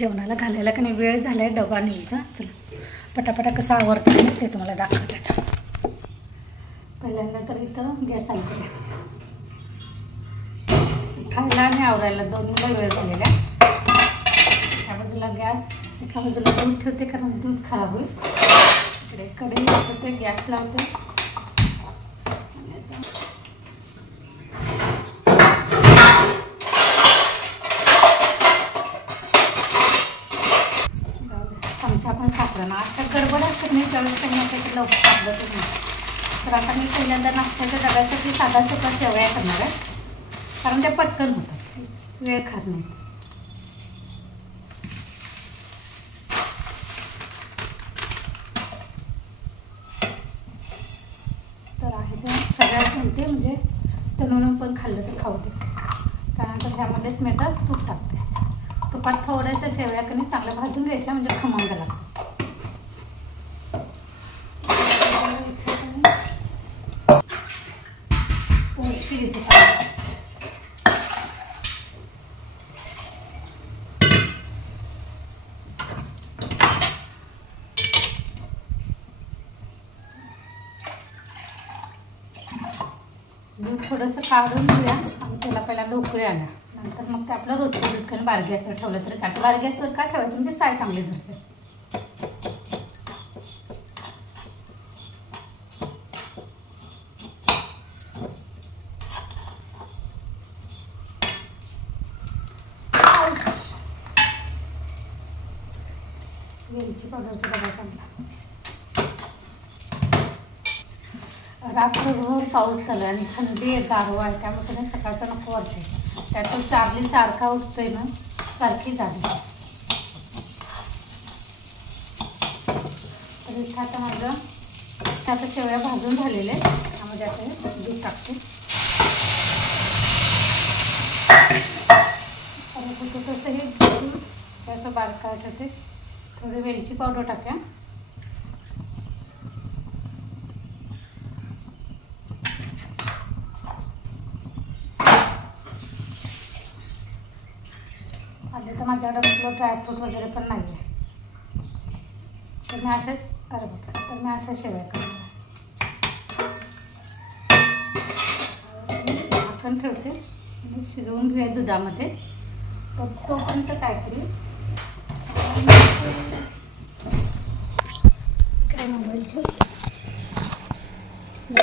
जेवणाला घालायला का नाही वेळ झाला आहे, डबा न्यायचा. चला पटापटा कसं आवरतं नाही ते तुम्हाला दाखवते. आता पहिल्यांदा तर इथं गॅस चालू केला. खायला आणि आवरायला दोन्हीला वेळ झालेला. एका बाजूला गॅस, एका बाजूला दूध ठेवते कारण दूध खराब होईल. इकडे कढई लावते, गॅस लावते. चमचा पण साखर ना, अशा गडबड असतात नाही त्यावेळेस काही आपल्याकडे लवकर सापडतच नाही. तर आता मी पहिल्यांदा नाश्त्याच्या डब्यासाठी साधा सोपा शेवया करणार आहे कारण ते पटकन होतात, वेळ खात नाही. तर आहे ते सगळ्यात म्हणते म्हणजे तळून पण खाल्लं तर खावते. त्यानंतर ह्यामध्येच मी आता तूप टाकते. तुपात थोड्याशा शेवया कणी चांगल्या भाजून घ्यायच्या म्हणजे खमंग लागतं. दूध थोडंसं काढून घेऊया आणि त्याला पहिल्यांदा उकळी आणा. नंतर मग ते आपलं रोजचं दूध करून बारीक गॅसवर ठेवलं तरी चालतं. बारीक गॅसवर का ठेवायचं म्हणजे साय चांगली धरते. वेलची पावडरचा डबा सांगला. रात्रभर पाऊस चालू आहे आणि थंडी आहे, गारवा आहे, त्यामुळे त्याने सकाळचा नको वाटते. त्यातून चार्ली सारखा उठतोय ना, सारखी झाली. तर इथं आता माझं आता शेवया भाजून झालेले त्यामध्ये आता दूध टाकते. आणि कुठं तसं हे दूध असं बारीक काढत होते. थोडी वेलची पावडर टाका. आणि तर माझ्याकडे कुठलं ड्रायफ्रूट वगैरे पण नाही आहे. तर मी अशाच शेवया करणार. झाकण ठेवते आणि शिजवून घेऊया दुधामध्ये. तर तोपर्यंत काय करू, इकडे मोबाईल ठेवते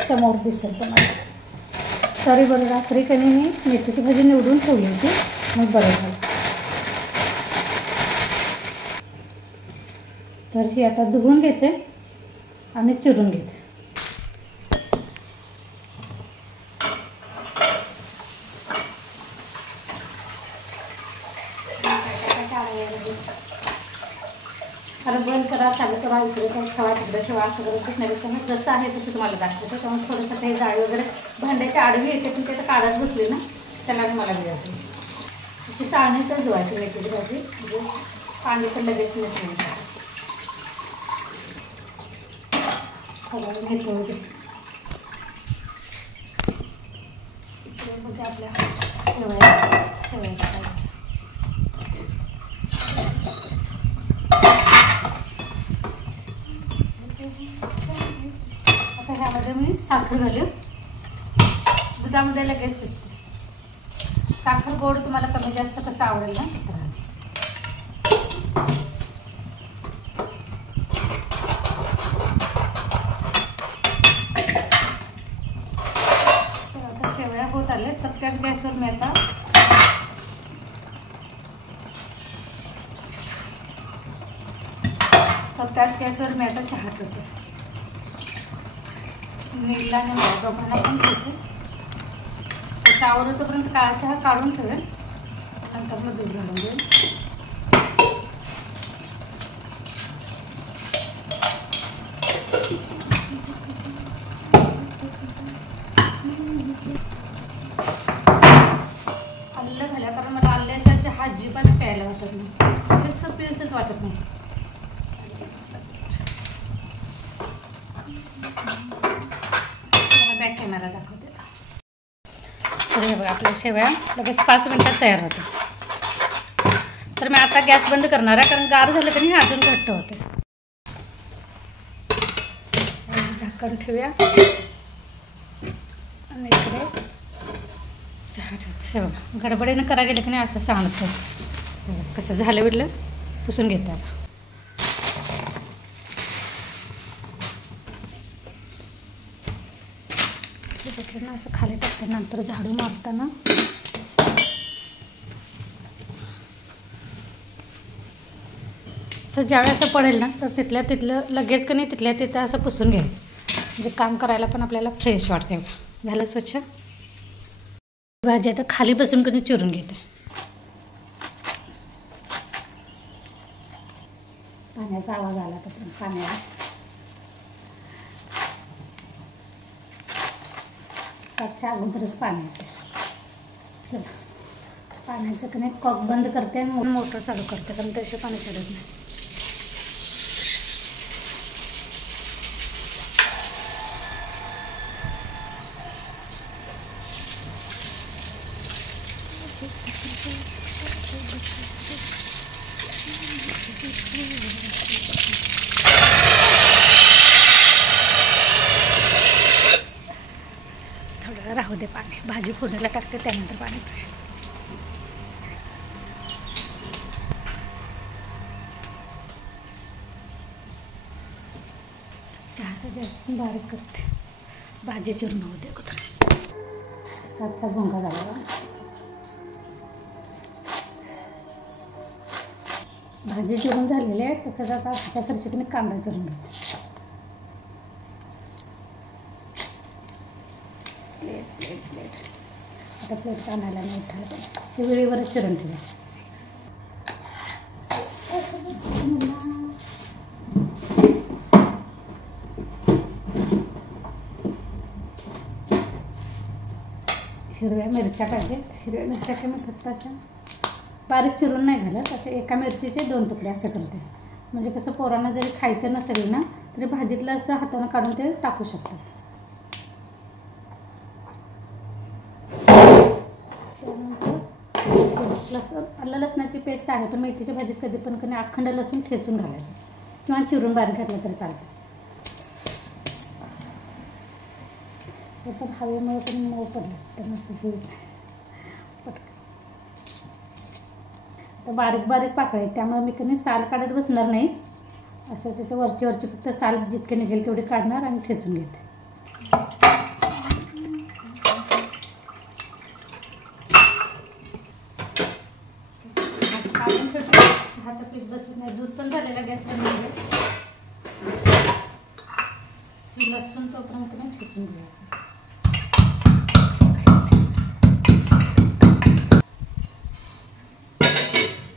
समोर दिसेल तुम्हाला. तरी बरं रात्री कमी मी मेथीची भाजी निवडून ठेवली होती, मग बरं झालं. तर ही आता धुवून घेते आणि चिरून घेते. अरे बंद करा, चालू करा, इकडे काय ठेवा, तिकडे ठेवा, असं करत बसण्यापेक्षा मग जसं आहे तसं तुम्हाला दाखवतं. त्यामुळे थोडंसं काही जाळी वगैरे भांड्याची आडवी येते, पण ते तर काढत बसली ना, त्याला मला मिळायचं. अशी चाळणीतच धुवायची मेथीची भाजी, म्हणजे पाणी पण लगेच नाही. सगळं घेतो होते आपल्या शेवया आता ह्यामध्ये मी साखर घालू. दुधामध्ये लगेच शिजते. साखर गोड तुम्हाला कमी जास्त कसं आवडेल ना तसं घाला. आता शेवया होत आले तर त्याच गॅसवर मी आता चहा ठेवते. नीलला आणि मला दोघांना पण ठेवते. चहा आवरतोपर्यंत काळा चहा काढून ठेवेल, नंतर मग दूध घालून देईल. आलं घाल्या कारण मला आल्याच्या चहा अजिबात प्यायला वाटत नाही, जसं पिऊसच वाटत नाही. बॅक कॅमेरा दाखवते. तर हे बघा आपल्या शेवया लगेच 5 मिनिटात तयार होतात. तर मी आता गॅस बंद करणार आहे, कारण गार झालं तरी हे अजून घट्ट होते. झाकण ठेवूया आणि इकडे चहा ठेवते. बघा गडबडीनं करा गेलं की नाही असं सांगतं. कसं झालं विडलं पुसून घेते आता. ना असं खाली टाकते, नंतर झाडू मारताना असं ज्यावेळेस असं पडेल ना तर तिथल्या तिथलं लगेच की नाही तिथल्या तिथं असं पुसून घ्यायचं, म्हणजे काम करायला पण आपल्याला फ्रेश वाटते. झालं स्वच्छ. भाजी आता खाली बसून कधी चिरून घेते. पाण्याचा आवाज आला तर पाण्याला सातच्या अगोदरच पाणी येते. चला पाण्याचं की नाही कॉक बंद करते आणि मोटर चालू करते, कारण त्याशिवाय पाणी चढत नाही. थोडं राहू दे पाणी, भाजी फोडायला टाकते त्यानंतर पाणी. चहाचा गॅस पण बारीक करते, भाजी चिरून होते अगोदर. 7चा भोंगा झाला. भाजी चिरून झालेली आहे. तसंच आता हाता सरशीकडे कांदा चिरून घ्या. प्लेट आता प्लेट आणायला नाही उठायला पाहिजे, ते वेळेवरच चिरून ठेवा. हिरव्या मिरच्या पाहिजेत. हिरव्या मिरच्या मी फक्त अशा बारीक चिरून नाही घालत, असे एका मिरचीचे 2 तुकडे असं करते. म्हणजे कसं पोरांना जरी खायचं नसेल ना तरी भाजीतलं असं हातानं काढून ते टाकू शकतात. त्यानंतर आलं लसणाची पेस्ट आहे, पण मेथीच्या भाजीत कधी पण कधी अखंड लसूण ठेचून घालायचं किंवा चिरून बारीक घातलं तरी चालतं. हे पण हवेमुळे पण मऊ पडलं तर असं हे पटकन. तर बारीक बारीक पाकळ्या आहेत, त्यामुळे मी कधी साल काढत बसणार नाही. असं त्याच्या वरची फक्त साल जितके निघेल तेवढी काढणार आणि ठेचून घेते. काढून ठेवते, हातात पीठ बसत नाही. दूध पण झालेला गॅस बनवले. लसूण तोपर्यंत ठेचून घेऊया.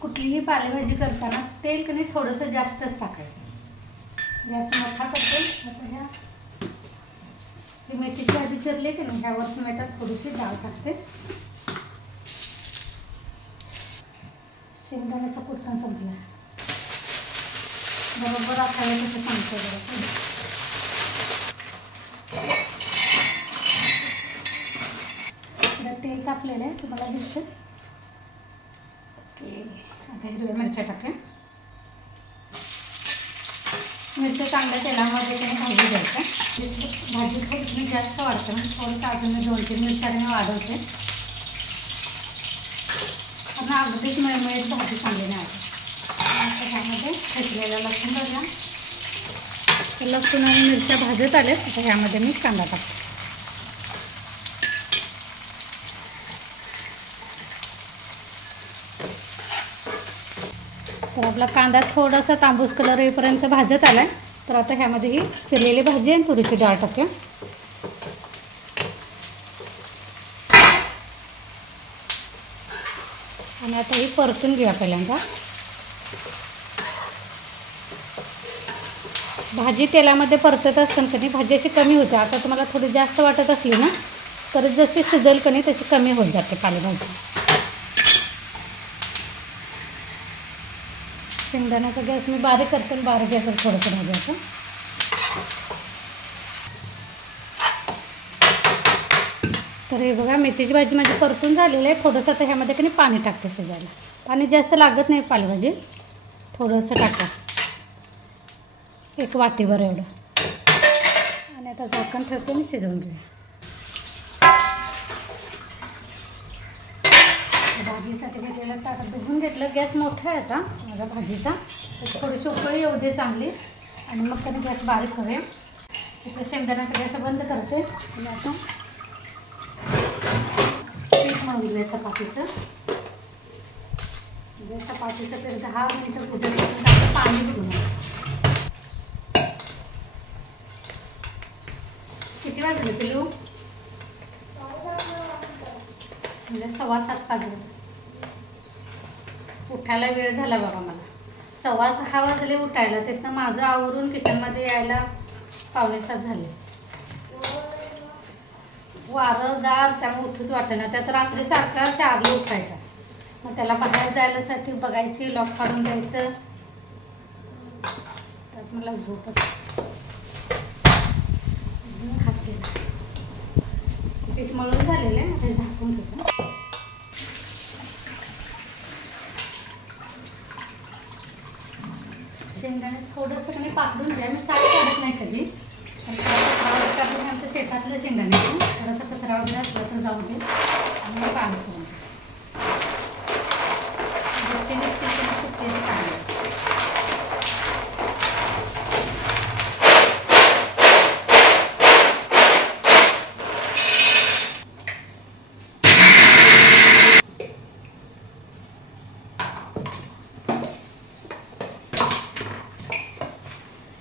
कुठलीही पालेभाजी करताना तेल कधी थोडंसं जास्तच टाकायचं. गॅस मोठा करते. आता ह्या ही मेथीची भाजी चिरली की नाही ह्यावरच मी आता थोडीशी डाळ टाकते. शेंगदाण्याचा कुटण संपला. बरोबर आपल्याला कसं सांगते बरोबर. तेल तापलेलं आहे तुम्हाला दिसतं. आता हिरव्या मिरच्या टाकल्या. मिरच्या चांगल्या तेलामध्ये त्याने भाजी द्यायच्या. भाजी थोडी जास्त वाढते म्हणजे थोडंसं अजून 2-3 मिरच्या वाढवते, कारण अगदीच मिळमिळीत भाजी चांगली नाही वाटत. आता ह्यामध्ये ठेचलेला लसूण घालला. लसूण आणि मिरच्या भाजत आल्यात. आता ह्यामध्ये मी कांदा टाकते. तर आपला कांदा थोडासा तांबूस कलर येईपर्यंत भाजत आला. तर आता ह्यामध्ये ही चिरलेली भाजी आणि थोडीशी डाळ टाकूया. आणि आता ही परतून घेऊया पहिल्यांदा. भाजी तेलामध्ये परतत असताना कधी भाजी अशी कमी होते. आता तुम्हाला थोडी जास्त वाटत असली ना तर जशी शिजेल कधी तशी कमी होत जाते पालेभाजी. शेंगदाण्याचा गॅस मी बारीक करते आणि बारीक गॅसवर थोडंसं भाजायचं. तर हे बघा मेथीची भाजी माझी परतून झालेली आहे. थोडंसं आता ह्यामध्ये कधी पाणी टाकते शिजायला. पाणी जास्त लागत नाही पालेभाजी, थोडंसं टाका, 1 वाटीभर एवढं. आणि आता झाकण ठेवते आणि शिजवून घेऊया. भाजीसाठी घेतलेलं ताटात धुवून घेतलं. गॅस मोठा आहे आता माझा भाजीचा, थोडीशी उकळी येऊ दे चांगली आणि मग त्याने गॅस बारीक करूया. इकडे शेंगदाण्याचा गॅस बंद करते आणि आता पीठ मळून दिलं चपातीचं. चपातीचं पीठ 10 मिनिटं भिजत पाणी घालून. किती वाजले पिलू? म्हणजे 7:15 वाजले. उठायला वेळ झाला बाबा मला. 6:15 वाजले उठायला. तिथनं माझं आवरून किचनमध्ये यायला 6:45 झाले. वारंदार त्यामुळे उठूच वाटेना. त्यात रात्री सारखा 4ला उठायचा. मग त्याला बाहेर जायलासाठी बघायची, लॉक काढून द्यायचं. त्यात मला झोपत हात केला. पीठ मळून झालेलं आहे. ते झाकून घेतो. शेंगदाणे थोडंसं कधी पाकडून घ्या. मी साल काढत नाही कधी. काढून आमच्या शेतातलं शेंगदाणे थोडासा कचरा वगैरे असला तर जाऊ दे आणि मग पाणी करून सुट्टीचे काढले.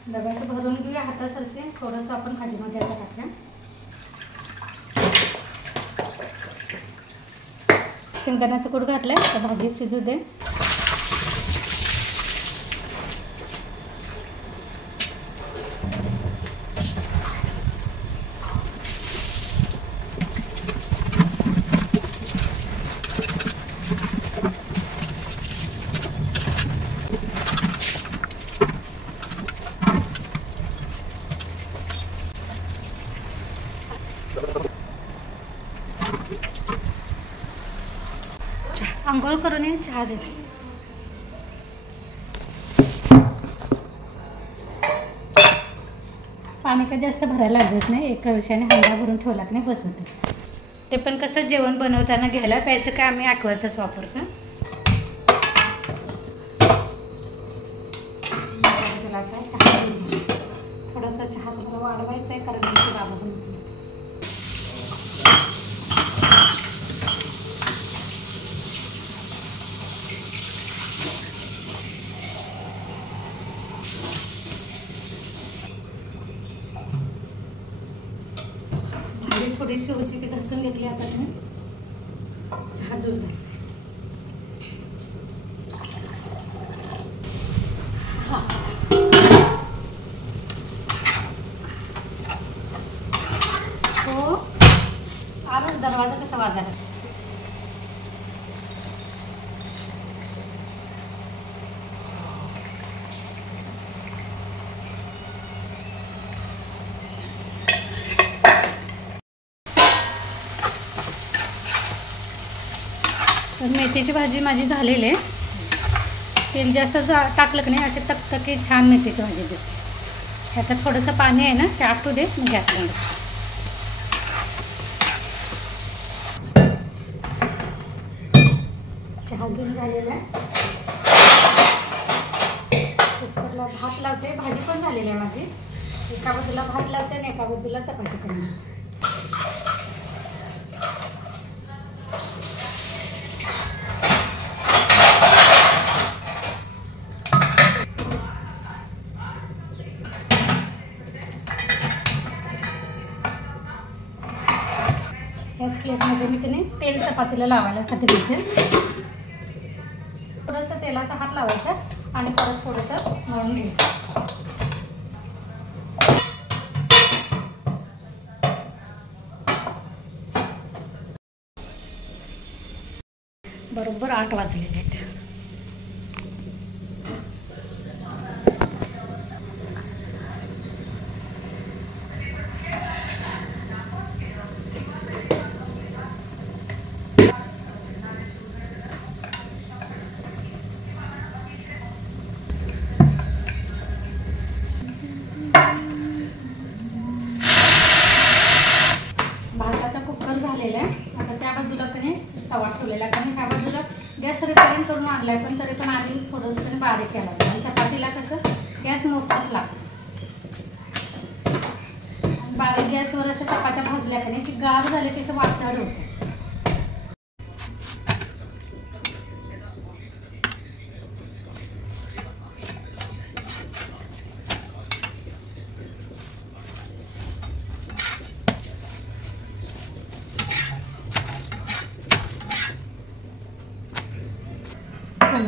डब्यात भरून घेऊया हातासरशी. थोडंसं आपण भाजीमध्ये आता टाकूया. शेंगदाण्याचं कूट घातलं आहे. तर भाजी शिजू दे. आंघोळ करून ये, चहा देते. पाणी काय जास्त भरायला लागत नाही. एका विषयाने हंडा भरून ठेवला की नाही बस होते. ते पण कसं जेवण बनवताना घ्यायला प्यायचं काय आम्ही ॲक्वाचाच वापरतो. थोडासा चहा तुम्हाला वाढवायचा आहे कारण बाबा बनवतो. थोडीशी होती ती घासून घेतली. आता तुम्ही चहा दूध घ्या. हो आला दरवाजा कसा वाजायला. तर मेथीची भाजी माझी झालेली आहे. तेल जास्त टाकलं की नाही असे तकतकी छान मेथीची भाजी दिसते. ह्याच्यात थोडंसं पाणी आहे ना ते आटू दे. मी गॅस बंद. चहा घेऊन झालेला आहे. कुकरला भात लावते. भाजी पण झालेली आहे माझी. एका बाजूला भात लावते आणि एका बाजूला चपाती करते. याच प्लेटमध्ये मी की नाही तेल चपातीला लावायसाठी घेते. थोडंसं तेलाचा हात लावायचा आणि परत थोडंसं मळून घ्यायचं. बरोबर 8 वाजलेले आहेत. बाजूला कधी तवा ठेवलेला कारण ह्या बाजूला गॅस रिपेअरिंग करून आणलाय पण तरी पण आधी थोडंसं कधी बारीक केला आणि चपातीला कसं गॅस मोठाच लागतो. बारीक गॅसवर अशा चपात्या भाजल्या का नाही की गार झाले की असे वातड होते.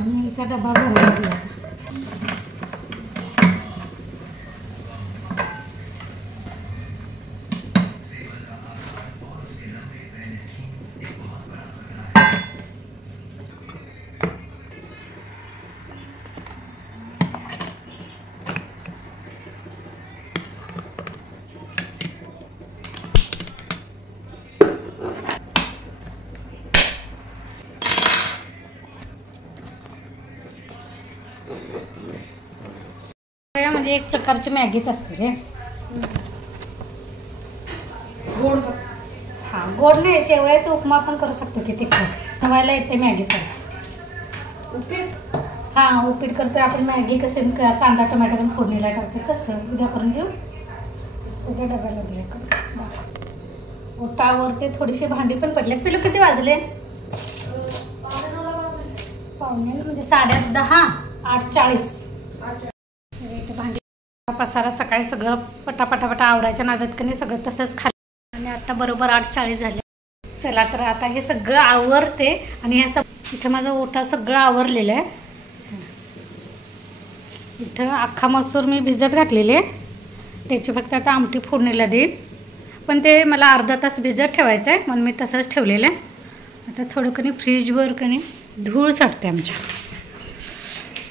मीचा डबा भरला गेला. म्हणजे एक प्रकारची मॅगीच असते रे. गोड हां गोड नाही शेवयाचा उपमा पण करू शकतो की तिखट बनवायला येते मॅगीसाठी. उपीट हां उपीट करतोय आपण मॅगी कसे कांदा टोमॅटो पण फोडणीला टाकते तसं उद्या करून घेऊ. उद्या डब्याला दिले दाखव. ओटावरती थोडीशी भांडी पण पडले. पिलू किती वाजले? पावणे म्हणजे 10:30 8:40. भांडी पसारा सकाळी सगळं पटापटापटा आवरायच्या नादात कधी सगळं तसंच खाली आणि आता बरोबर 8:40 झाले. चला तर आता हे सगळं आवरते आणि ह्या इथं माझा ओटा सगळं आवरलेलं आहे. इथं अख्खा मसूर मी भिजत घातलेले त्याची फक्त आता आमटी फोडणीला देईल पण ते मला अर्धा तास भिजत ठेवायचं आहे म्हणून मी तसंच ठेवलेलं आहे. आता थोडं कधी फ्रीजवर कधी धूळ साठते आमच्या.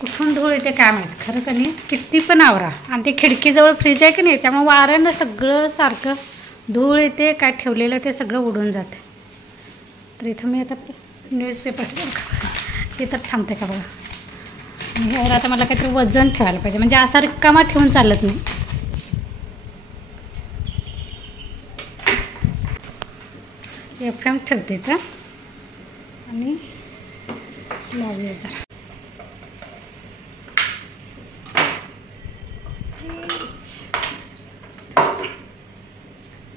कुठून धूळ येते काय माहीत खरं का नाही. किती पण आवरा आणि ते खिडकीजवळ फ्रीज आहे की नाही त्यामुळे वाऱ्यानं सगळं सारखं धूळ येते. काय ठेवलेलं ते सगळं उडून जाते. तर इथं मी आता न्यूजपेपर ते तर थांबते का बघा. ह्यावर आता मला काहीतरी वजन ठेवायला पाहिजे म्हणजे असा रिकामा ठेवून चालत नाही. FM ठेवते इथं आणि लावूया जरा.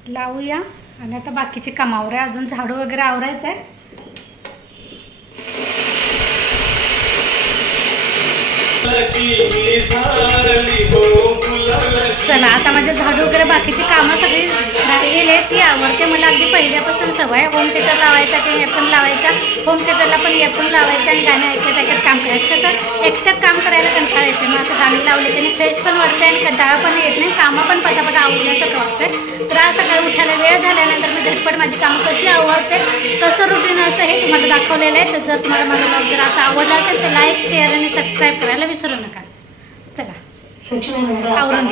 लावूया आणि आता बाकीची कामावर आहे. अजून झाडू वगैरे आवरायचं आहे. चला आता माझे झाडू वगैरे बाकीची कामं सगळी राहिलेली ती आवरते. मला अगदी पहिल्यापासून सवय होम थिएटर लावायचा किंवा FM लावायचा. होम थिएटरला पण FM लावायचं आणि गाणी ऐकत ऐकत काम करायचं. कसं एकटं काम करायला कंटाळा येते मग असं गाणी लावले की फ्रेश पण वाटते आणि कंटाळा पण येत नाही. कामं पण पटापट आवडल्यासारखं वाटतं. तर आज सकाळी उठायला वेळ झाल्यानंतर मी झटपट माझी कामं कशी आवडते कसं रुटीन असतं हे तुम्हाला दाखवलेलं आहे. तर जर तुम्हाला माझा ब्लॉग जर आता आवडला असेल तर लाईक शेअर आणि सबस्क्राईब करायला विसरू नका. चला आवरून